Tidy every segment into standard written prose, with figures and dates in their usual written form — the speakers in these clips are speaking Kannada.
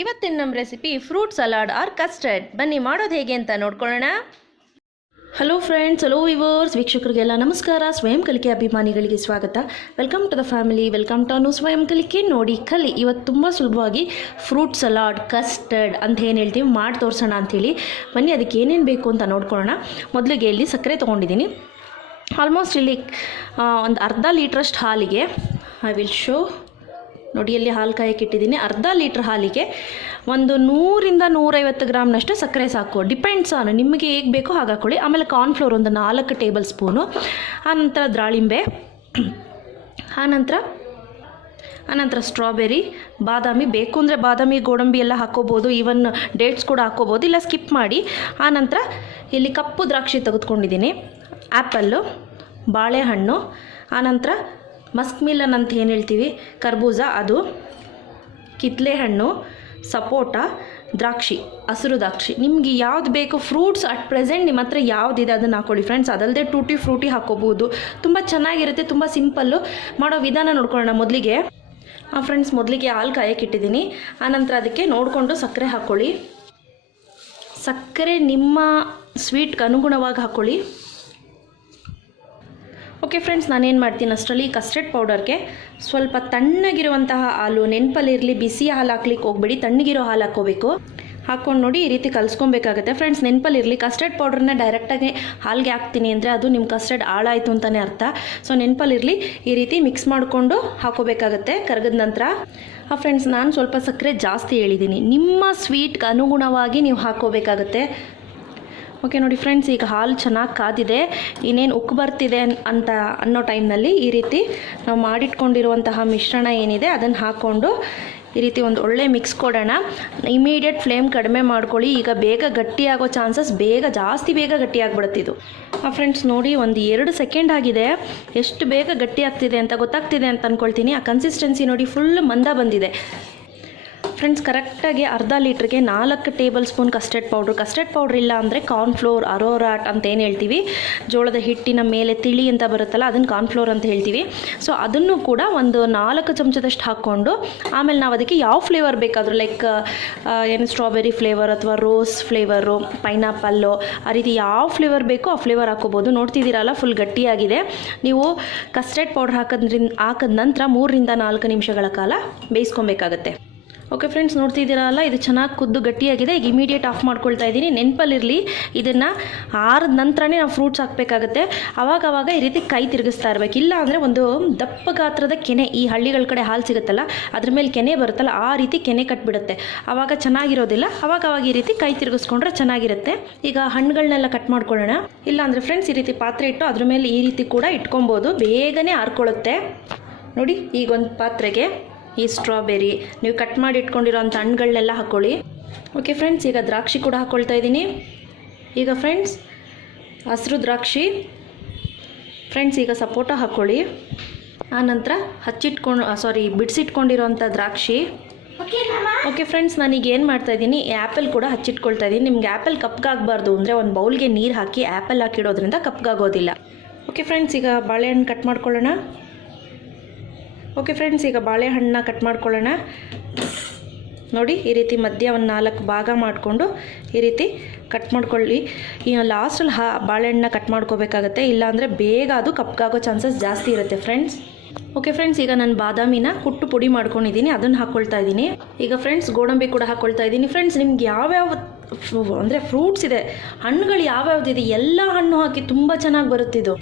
ಇವತ್ತಿನ ನಮ್ಮ recipe fruit salad or custard. ಬನ್ನಿ ಮಾಡೋದು ಹೇಗೆ ಅಂತ ನೋಡ್ಕೊಳ್ಳೋಣ. ಹಲೋ ಫ್ರೆಂಡ್ಸ್, ಹಲೋ ವಿವರ್ಸ್, ವೀಕ್ಷಕರಿಗೆಲ್ಲ ನಮಸ್ಕಾರ. ಸ್ವಯಂ ಕಲಿಕೆ ಅಭಿಮಾನಿಗಳಿಗೆ ಸ್ವಾಗತ. Welcome to the family, welcome to Anu ಸ್ವಯಂ ಕಲಿಕೆ. ನೋಡಿ ಕಲಿ, ಇವತ್ತು ತುಂಬ ಸುಲಭವಾಗಿ ಫ್ರೂಟ್ ಸಲಾಡ್ ಕಸ್ಟರ್ಡ್ ಅಂತ ಏನು ಹೇಳ್ತೀವಿ ಮಾಡಿ ತೋರಿಸೋಣ ಅಂಥೇಳಿ. ಬನ್ನಿ ಅದಕ್ಕೆ ಏನೇನು ಬೇಕು ಅಂತ ನೋಡ್ಕೊಳ್ಳೋಣ. ಮೊದಲಿಗೆ ಇಲ್ಲಿ ಸಕ್ಕರೆ ತೊಗೊಂಡಿದ್ದೀನಿ. ಆಲ್ಮೋಸ್ಟ್ ಇಲ್ಲಿ ಒಂದು ಅರ್ಧ ಲೀಟ್ರಷ್ಟು ಹಾಲಿಗೆ ಐ ವಿಲ್ ಶೋ. ನೋಡಿ ಅಲ್ಲಿ ಹಾಲು ಕಾಯಕ್ಕೆ ಇಟ್ಟಿದ್ದೀನಿ. ಅರ್ಧ ಲೀಟ್ರ್ ಹಾಲಿಗೆ ಒಂದು 100 to 150 ಗ್ರಾಮ್ನಷ್ಟು ಸಕ್ಕರೆ ಸಾಕು. ಡಿಪೆಂಡ್ಸ್ ಆನ್ ನಿಮಗೆ ಹೇಗೆ ಬೇಕೋ ಹಾಗೆ ಹಾಕ್ಕೊಳ್ಳಿ. ಆಮೇಲೆ ಕಾರ್ನ್ಫ್ಲೋರ್ ಒಂದು 4 ಟೇಬಲ್ ಸ್ಪೂನು. ಆನಂತರ ದಾಳಿಂಬೆ, ಆನಂತರ ಸ್ಟ್ರಾಬೆರಿ, ಬಾದಾಮಿ ಬೇಕು ಅಂದರೆ ಬಾದಾಮಿ, ಗೋಡಂಬಿ ಎಲ್ಲ ಹಾಕ್ಕೋಬೋದು. ಈವನ್ ಡೇಟ್ಸ್ ಕೂಡ ಹಾಕ್ಕೋಬೋದು, ಇಲ್ಲ ಸ್ಕಿಪ್ ಮಾಡಿ. ಆನಂತರ ಇಲ್ಲಿ ಕಪ್ಪು ದ್ರಾಕ್ಷಿ ತೆಗೆದುಕೊಂಡಿದ್ದೀನಿ, ಆ್ಯಪಲ್ಲು, ಬಾಳೆಹಣ್ಣು, ಆನಂತರ ಮಸ್ಕ್ ಮಿಲನ್ ಅಂತ ಏನು ಹೇಳ್ತೀವಿ, ಕರ್ಬೂಜ, ಅದು, ಕಿತ್ತಳೆ ಹಣ್ಣು, ಸಪೋಟ, ದ್ರಾಕ್ಷಿ, ಹಸಿರು ದ್ರಾಕ್ಷಿ. ನಿಮಗೆ ಯಾವ್ದು ಬೇಕು ಫ್ರೂಟ್ಸ್ ಅಟ್ ಪ್ರೆಸೆಂಟ್ ನಿಮ್ಮ ಹತ್ರ ಯಾವುದಿದೆ ಅದನ್ನು ಹಾಕ್ಕೊಳ್ಳಿ ಫ್ರೆಂಡ್ಸ್. ಅದಲ್ಲದೆ ಟೂಟಿ ಫ್ರೂಟಿ ಹಾಕ್ಕೋಬೋದು. ತುಂಬ ಚೆನ್ನಾಗಿರುತ್ತೆ, ತುಂಬ ಸಿಂಪಲ್ಲು. ಮಾಡೋ ವಿಧಾನ ನೋಡ್ಕೊಳ್ಳೋಣ. ಮೊದಲಿಗೆ ಫ್ರೆಂಡ್ಸ್, ಮೊದಲಿಗೆ ಹಾಲು ಕಾಯಕ್ಕೆ ಇಟ್ಟಿದ್ದೀನಿ. ಆನಂತರ ಅದಕ್ಕೆ ನೋಡಿಕೊಂಡು ಸಕ್ಕರೆ ಹಾಕ್ಕೊಳ್ಳಿ. ಸಕ್ಕರೆ ನಿಮ್ಮ ಸ್ವೀಟ್ಗೆ ಅನುಗುಣವಾಗಿ ಹಾಕ್ಕೊಳ್ಳಿ. ಓಕೆ ಫ್ರೆಂಡ್ಸ್, ನಾನೇನು ಮಾಡ್ತೀನಿ ಅಷ್ಟರಲ್ಲಿ ಕಸ್ಟರ್ಡ್ ಪೌಡರ್ಗೆ ಸ್ವಲ್ಪ ತಣ್ಣಗಿರುವಂತಹ ಹಾಲು, ನೆನಪಲ್ಲಿರಲಿ ಬಿಸಿ ಹಾಲು ಹಾಕ್ಲಿಕ್ಕೆ ಹೋಗ್ಬೇಡಿ, ತಣ್ಣಗಿರೋ ಹಾಲು ಹಾಕ್ಕೋಬೇಕು. ಹಾಕ್ಕೊಂಡು ನೋಡಿ ಈ ರೀತಿ ಕಲಿಸ್ಕೊಬೇಕಾಗುತ್ತೆ ಫ್ರೆಂಡ್ಸ್. ನೆನಪಲ್ಲಿರಲಿ ಕಸ್ಟರ್ಡ್ ಪೌಡ್ರನ್ನ ಡೈರೆಕ್ಟಾಗಿ ಹಾಲಿಗೆ ಹಾಕ್ತೀನಿ ಅಂದರೆ ಅದು ನಿಮ್ಮ ಕಸ್ಟರ್ಡ್ ಹಾಳಾಯಿತು ಅಂತಲೇ ಅರ್ಥ. ಸೊ ನೆನಪಲ್ಲಿರಲಿ ಈ ರೀತಿ ಮಿಕ್ಸ್ ಮಾಡಿಕೊಂಡು ಹಾಕೋಬೇಕಾಗತ್ತೆ ಕರಗದ ನಂತರ. ಫ್ರೆಂಡ್ಸ್, ನಾನು ಸ್ವಲ್ಪ ಸಕ್ಕರೆ ಜಾಸ್ತಿ ಹೇಳಿದ್ದೀನಿ, ನಿಮ್ಮ ಸ್ವೀಟ್ಗೆ ಅನುಗುಣವಾಗಿ ನೀವು ಹಾಕ್ಕೋಬೇಕಾಗತ್ತೆ. ಓಕೆ ನೋಡಿ ಫ್ರೆಂಡ್ಸ್, ಈಗ ಹಾಲು ಚೆನ್ನಾಗಿ ಕಾದಿದೆ. ಇನ್ನೇನು ಉಕ್ಕು ಬರ್ತಿದೆ ಅಂತ ಅನ್ನೋ ಟೈಮ್ನಲ್ಲಿ ಈ ರೀತಿ ನಾವು ಮಾಡಿಟ್ಕೊಂಡಿರುವಂತಹ ಮಿಶ್ರಣ ಏನಿದೆ ಅದನ್ನು ಹಾಕ್ಕೊಂಡು ಈ ರೀತಿ ಒಂದು ಒಳ್ಳೆ ಮಿಕ್ಸ್ ಕೊಡೋಣ. ಇಮಿಡಿಯೇಟ್ ಫ್ಲೇಮ್ ಕಡಿಮೆ ಮಾಡ್ಕೊಳ್ಳಿ. ಈಗ ಬೇಗ ಗಟ್ಟಿಯಾಗೋ ಚಾನ್ಸಸ್ ಜಾಸ್ತಿ ಬೇಗ ಗಟ್ಟಿಯಾಗ್ಬಿಡುತ್ತೆ ಇದು. ಫ್ರೆಂಡ್ಸ್ ನೋಡಿ, ಒಂದು 2 ಸೆಕೆಂಡ್ ಆಗಿದೆ. ಎಷ್ಟು ಬೇಗ ಗಟ್ಟಿ ಆಗ್ತಿದೆ ಅಂತ ಗೊತ್ತಾಗ್ತಿದೆ ಅಂತ ಅಂದ್ಕೊಳ್ತೀನಿ. ಆ ಕನ್ಸಿಸ್ಟೆನ್ಸಿ ನೋಡಿ, ಫುಲ್ ಮಂದ ಬಂದಿದೆ ಫ್ರೆಂಡ್ಸ್. ಕರೆಕ್ಟಾಗಿ ಅರ್ಧ ಲೀಟ್ರಿಗೆ 4 ಟೇಬಲ್ ಸ್ಪೂನ್ ಕಸ್ಟರ್ಡ್ ಪೌಡ್ರ್ ಇಲ್ಲ ಅಂದರೆ ಕಾರ್ನ್ಫ್ಲೋರ್, ಅರೋರಾಟ್ ಅಂತ ಏನು ಹೇಳ್ತೀವಿ, ಜೋಳದ ಹಿಟ್ಟಿನ ಮೇಲೆ ತಿಳಿ ಅಂತ ಬರುತ್ತಲ್ಲ ಅದನ್ನು ಕಾರ್ನ್ಫ್ಲೋರ್ ಅಂತ ಹೇಳ್ತೀವಿ. ಸೊ ಅದನ್ನು ಕೂಡ ಒಂದು 4 ಚಮಚದಷ್ಟು ಹಾಕ್ಕೊಂಡು, ಆಮೇಲೆ ನಾವು ಅದಕ್ಕೆ ಯಾವ ಫ್ಲೇವರ್ ಬೇಕಾದರೂ ಲೈಕ್ ಏನು ಸ್ಟ್ರಾಬೆರಿ ಫ್ಲೇವರ್ ಅಥವಾ ರೋಸ್ ಫ್ಲೇವರು, ಪೈನಾಪಲ್ಲು, ಆ ರೀತಿ ಯಾವ ಫ್ಲೇವರ್ ಬೇಕೋ ಆ ಫ್ಲೇವರ್ ಹಾಕ್ಕೋಬೋದು. ನೋಡ್ತಿದ್ದೀರಲ್ಲ, ಫುಲ್ ಗಟ್ಟಿಯಾಗಿದೆ. ನೀವು ಕಸ್ಟರ್ಡ್ ಪೌಡ್ರ್ ಹಾಕಿದ ನಂತರ 3 to 4 ನಿಮಿಷಗಳ ಕಾಲ ಬೇಯಿಸ್ಕೊಬೇಕಾಗತ್ತೆ. ಓಕೆ ಫ್ರೆಂಡ್ಸ್, ನೋಡ್ತಿದ್ದೀರಲ್ಲ, ಇದು ಚೆನ್ನಾಗಿ ಕುದ್ದು ಗಟ್ಟಿಯಾಗಿದೆ. ಈಗ ಇಮಿಡಿಯೇಟ್ ಆಫ್ ಮಾಡ್ಕೊಳ್ತಾ ಇದ್ದೀನಿ. ನೆನಪಲ್ಲಿರಲಿ, ಇದನ್ನು ಆರಿದ ನಂತರನೇ ನಾವು ಫ್ರೂಟ್ಸ್ ಹಾಕಬೇಕಾಗತ್ತೆ. ಆವಾಗ ಈ ರೀತಿ ಕೈ ತಿರುಗಿಸ್ತಾ ಇರಬೇಕು. ಇಲ್ಲ ಅಂದರೆ ಒಂದು ದಪ್ಪ ಗಾತ್ರದ ಕೆನೆ, ಈ ಹಳ್ಳಿಗಳ ಕಡೆ ಹಾಲು ಸಿಗುತ್ತಲ್ಲ ಅದ್ರ ಮೇಲೆ ಕೆನೆ ಬರುತ್ತಲ್ಲ, ಆ ರೀತಿ ಕೆನೆ ಕಟ್ಬಿಡುತ್ತೆ. ಆವಾಗ ಚೆನ್ನಾಗಿರೋದಿಲ್ಲ. ಆವಾಗ ಈ ರೀತಿ ಕೈ ತಿರುಗಿಸ್ಕೊಂಡ್ರೆ ಚೆನ್ನಾಗಿರುತ್ತೆ. ಈಗ ಹಣ್ಣುಗಳನ್ನೆಲ್ಲ ಕಟ್ ಮಾಡ್ಕೊಳ್ಳೋಣ. ಇಲ್ಲ ಅಂದರೆ ಫ್ರೆಂಡ್ಸ್, ಈ ರೀತಿ ಪಾತ್ರೆ ಇಟ್ಟು ಅದ್ರ ಮೇಲೆ ಈ ರೀತಿ ಕೂಡ ಇಟ್ಕೊಬೋದು, ಬೇಗನೆ ಆರ್ಕೊಳ್ಳುತ್ತೆ. ನೋಡಿ, ಈಗ ಒಂದು ಪಾತ್ರೆಗೆ ಈ ಸ್ಟ್ರಾಬೆರಿ, ನೀವು ಕಟ್ ಮಾಡಿ ಇಟ್ಕೊಂಡಿರೋಂಥ ಹಣ್ಣುಗಳನ್ನೆಲ್ಲ ಹಾಕ್ಕೊಳ್ಳಿ. ಓಕೆ ಫ್ರೆಂಡ್ಸ್, ಈಗ ದ್ರಾಕ್ಷಿ ಕೂಡ ಹಾಕ್ಕೊಳ್ತಾ ಇದ್ದೀನಿ. ಈಗ ಫ್ರೆಂಡ್ಸ್, ಹಸಿರು ದ್ರಾಕ್ಷಿ, ಫ್ರೆಂಡ್ಸ್ ಈಗ ಸಪೋಟ ಹಾಕ್ಕೊಳ್ಳಿ. ಆನಂತರ ಬಿಡಿಸಿಟ್ಕೊಂಡಿರೋಂಥ ದ್ರಾಕ್ಷಿ. ಓಕೆ ಫ್ರೆಂಡ್ಸ್, ನಾನೀಗ ಏನು ಮಾಡ್ತಾಯಿದ್ದೀನಿ, ಆ್ಯಪಲ್ ಕೂಡ ಹಚ್ಚಿಟ್ಕೊಳ್ತಾ ಇದ್ದೀನಿ. ನಿಮ್ಗೆ ಆ್ಯಪಲ್ ಕಪ್ಗಾಗಬಾರ್ದು ಅಂದರೆ ಒಂದು ಬೌಲ್ಗೆ ನೀರು ಹಾಕಿ ಆ್ಯಪಲ್ ಹಾಕಿಡೋದ್ರಿಂದ ಕಪ್ಗಾಗೋದಿಲ್ಲ. ಓಕೆ ಫ್ರೆಂಡ್ಸ್, ಈಗ ಬಾಳೆಹಣ್ಣು ಕಟ್ ಮಾಡ್ಕೊಳ್ಳೋಣ. ಓಕೆ ಫ್ರೆಂಡ್ಸ್, ಈಗ ಬಾಳೆಹಣ್ಣನ್ನ ಕಟ್ ಮಾಡ್ಕೊಳ್ಳೋಣ. ನೋಡಿ, ಈ ರೀತಿ ಮಧ್ಯ ಒಂದು 4 ಭಾಗ ಮಾಡಿಕೊಂಡು ಈ ರೀತಿ ಕಟ್ ಮಾಡ್ಕೊಳ್ಳಿ. ಈಗ ಲಾಸ್ಟಲ್ಲಿ ಬಾಳೆಹಣ್ಣನ್ನ ಕಟ್ ಮಾಡ್ಕೋಬೇಕಾಗತ್ತೆ, ಇಲ್ಲಾಂದರೆ ಬೇಗ ಅದು ಕಪ್ಗಾಗೋ ಚಾನ್ಸಸ್ ಜಾಸ್ತಿ ಇರುತ್ತೆ ಫ್ರೆಂಡ್ಸ್. ಓಕೆ ಫ್ರೆಂಡ್ಸ್, ಈಗ ನಾನು ಬಾದಾಮಿನ ಕುಟ್ಟು ಪುಡಿ ಮಾಡ್ಕೊಂಡಿದ್ದೀನಿ, ಅದನ್ನು ಹಾಕ್ಕೊಳ್ತಾ ಇದ್ದೀನಿ. ಈಗ ಫ್ರೆಂಡ್ಸ್, ಗೋಡಂಬಿ ಕೂಡ ಹಾಕ್ಕೊಳ್ತಾ ಇದ್ದೀನಿ. ಫ್ರೆಂಡ್ಸ್, ನಿಮ್ಗೆ ಯಾವ್ಯಾವ ಅಂದರೆ ಫ್ರೂಟ್ಸ್ ಇದೆ, ಹಣ್ಣುಗಳು ಯಾವ್ಯಾವ್ದಿದೆ ಎಲ್ಲ ಹಣ್ಣು ಹಾಕಿ ತುಂಬ ಚೆನ್ನಾಗಿ ಬರುತ್ತಿದ್ದು.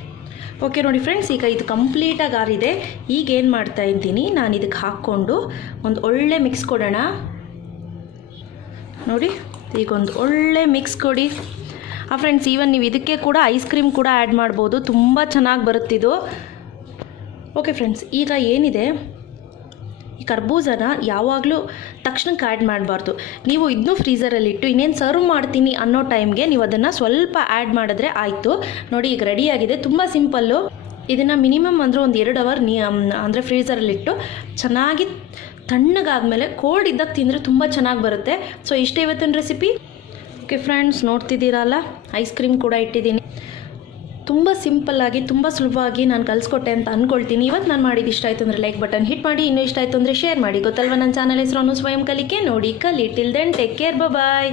ಓಕೆ ನೋಡಿ ಫ್ರೆಂಡ್ಸ್, ಈಗ ಇದು ಕಂಪ್ಲೀಟಾಗಿ ಆರಿದೆ. ಈಗ ಏನು ಮಾಡ್ತಾ ಇದ್ದೀನಿ, ನಾನು ಇದಕ್ಕೆ ಹಾಕ್ಕೊಂಡು ಒಂದು ಒಳ್ಳೆ ಮಿಕ್ಸ್ ಕೊಡೋಣ. ನೋಡಿ, ಈಗ ಒಂದು ಒಳ್ಳೆ ಮಿಕ್ಸ್ ಕೊಡಿ. ಫ್ರೆಂಡ್ಸ್, ಈವನ್ ನೀವು ಇದಕ್ಕೆ ಕೂಡ ಐಸ್ ಕ್ರೀಮ್ ಕೂಡ ಆ್ಯಡ್ ಮಾಡ್ಬೋದು, ತುಂಬ ಚೆನ್ನಾಗಿ ಬರುತ್ತಿದ್ದು. ಓಕೆ ಫ್ರೆಂಡ್ಸ್, ಈಗ ಏನಿದೆ, ಈ ಕರ್ಬೂಜನ ಯಾವಾಗಲೂ ತಕ್ಷಣಕ್ಕೆ ಆ್ಯಡ್ ಮಾಡಬಾರ್ದು. ನೀವು ಇದನ್ನು ಫ್ರೀಝರಲ್ಲಿಟ್ಟು ಇನ್ನೇನು ಸರ್ವ್ ಮಾಡ್ತೀನಿ ಅನ್ನೋ ಟೈಮ್ಗೆ ನೀವು ಅದನ್ನು ಸ್ವಲ್ಪ ಆ್ಯಡ್ ಮಾಡಿದ್ರೆ ಆಯಿತು. ನೋಡಿ, ಈಗ ರೆಡಿಯಾಗಿದೆ. ತುಂಬ ಸಿಂಪಲ್ಲು. ಇದನ್ನು ಮಿನಿಮಮ್ ಅಂದರೆ ಒಂದು 2 ಅವರ್ ಅಂದರೆ ಫ್ರೀಝರಲ್ಲಿಟ್ಟು ಚೆನ್ನಾಗಿ ತಣ್ಣಗಾದ್ಮೇಲೆ ಕೋಲ್ಡ್ ಇದ್ದಾಗ ತಿಂದರೆ ತುಂಬ ಚೆನ್ನಾಗಿ ಬರುತ್ತೆ. ಸೊ ಇಷ್ಟೇ ಇವತ್ತಿನ ರೆಸಿಪಿ. ಓಕೆ ಫ್ರೆಂಡ್ಸ್, ನೋಡ್ತಿದ್ದೀರಲ್ಲ, ಐಸ್ ಕ್ರೀಮ್ ಕೂಡ ಇಟ್ಟಿದ್ದೀನಿ. ತುಂಬ ಸಿಂಪಲ್ಲಾಗಿ ತುಂಬ ಸುಲಭವಾಗಿ ನಾನು ಕಲಿಸ್ಕೊಟ್ಟೆ ಅಂತ ಅಂದ್ಕೊಳ್ತೀನಿ. ಇವತ್ತು ನಾನು ಮಾಡಿದ್ದು ಇಷ್ಟ ಆಯಿತು ಅಂದರೆ ಲೈಕ್ ಬಟನ್ ಹಿಟ್ ಮಾಡಿ, ಇನ್ನೂ ಇಷ್ಟ ಆಯಿತು ಅಂದರೆ ಶೇರ್ ಮಾಡಿ. ಗೊತ್ತಲ್ವ ನನ್ನ ಚಾನಲ್ ಹೆಸರು ಸ್ವಯಂ ಕಲಿಕೆ, ನೋಡಿ ಕಲಿ. ಟಿಲ್ ದೆನ್ ಟೇಕ್ ಕೇರ್, ಬಾಯ್.